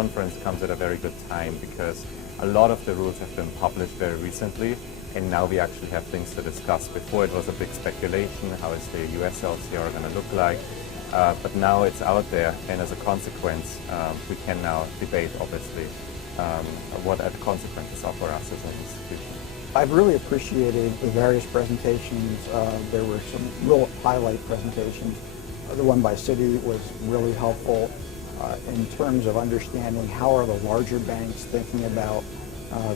conference comes at a very good time because a lot of the rules have been published very recently, and now we actually have things to discuss. Before it was a big speculation, how is the US LCR going to look like? But now it's out there, and as a consequence, we can now debate, obviously, what are the consequences are for us as an institution. I've really appreciated the various presentations. There were some real highlight presentations. The one by Citi was really helpful in terms of understanding how are the larger banks thinking about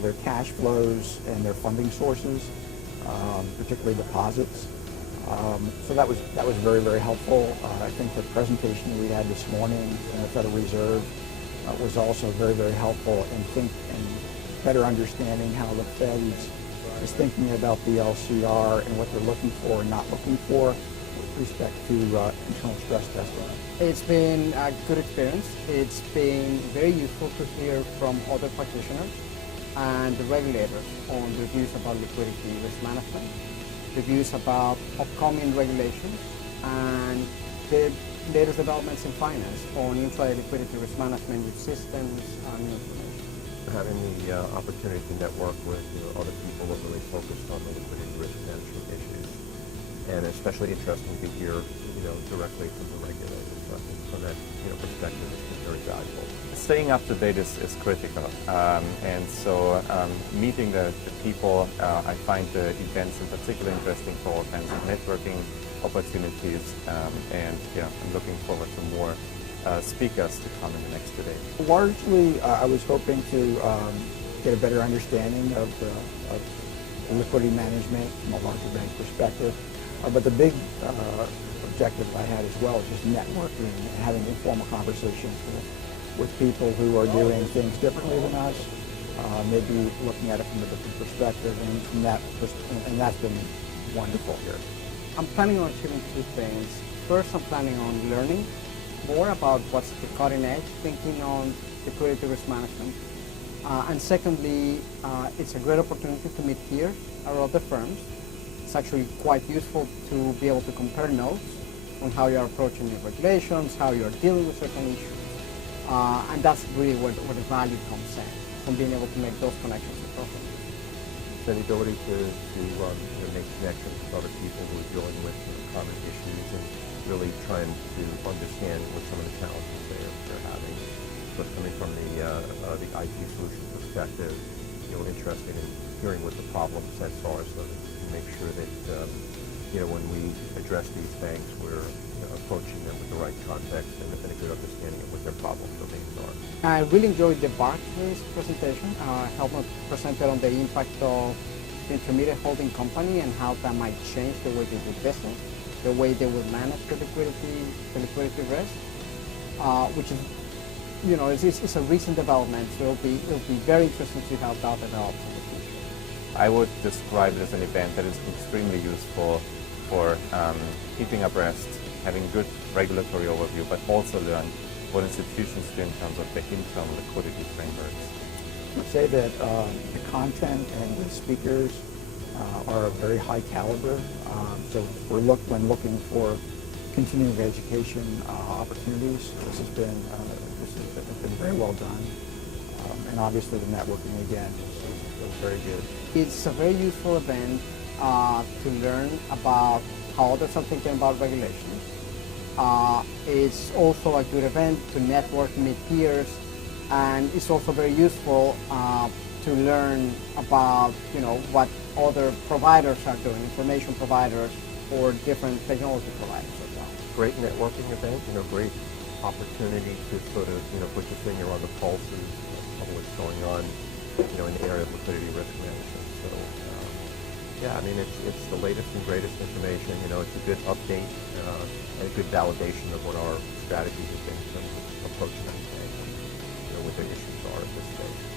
their cash flows and their funding sources, particularly deposits. So that was very, very helpful. I think the presentation we had this morning from the Federal Reserve was also very, very helpful in better understanding how the Fed is thinking about the LCR and what they're looking for and not looking for with respect to internal stress testing. It's been a good experience. It's been very useful to hear from other practitioners and the regulators on the views about liquidity risk management, the views about upcoming regulations, and the latest developments in finance on intraday liquidity risk management with systems and information. Having the opportunity to network with other people who are really focused on the liquidity risk management issues, and especially interesting to hear directly from the regulators. I think from that perspective, it's been very valuable. Staying up to date is critical, and so meeting the people, I find the events in particular interesting for all kinds of networking opportunities, and I'm looking forward to more speakers to come in the next 2 days. Largely, I was hoping to get a better understanding of liquidity management from a larger bank perspective, but the big objective I had as well is just networking and having informal conversations with people who are doing things differently than us, maybe looking at it from a different perspective, and that's been wonderful here. I'm planning on achieving two things. First, I'm planning on learning more about what's the cutting edge thinking on liquidity risk management. And secondly, it's a great opportunity to meet peers or other firms. It's actually quite useful to be able to compare notes on how you're approaching the regulations, how you're dealing with certain issues. And that's really where the value comes in, from being able to make those connections appropriately. So the ability to make connections with other people who are dealing with common issues and really trying to understand what some of the challenges they're having. But coming from the IT solution perspective, interested in hearing what the problem sets are so that we can make sure that when we address these banks, we're approaching them with the right context and a good understanding of what their problem domains are. I really enjoyed the Barclays presentation. Helmut presented on the impact of the intermediate holding company and how that might change the way they do business, the way they will manage the liquidity risk, which is, it's a recent development, so it'll be very interesting to see how that develops in the future. I would describe it as an event that is extremely useful for keeping abreast, having good regulatory overview, but also learn what institutions do in terms of the internal liquidity frameworks. I'd say that the content and the speakers are of very high caliber. So when looking for continuing education opportunities, this has been very well done. And obviously the networking again is very good. It's a very useful event to learn about how others are thinking about regulations. It's also a good event to network, meet peers, and it's also very useful to learn about what other providers are doing, information providers or different technology providers as well. Great networking event, great opportunity to sort of put your finger on the pulse of what's going on in the area of liquidity risk management. So it's the latest and greatest information. It's a good update and a good validation of what our strategies have been in terms of approaching these things, what their issues are at this stage.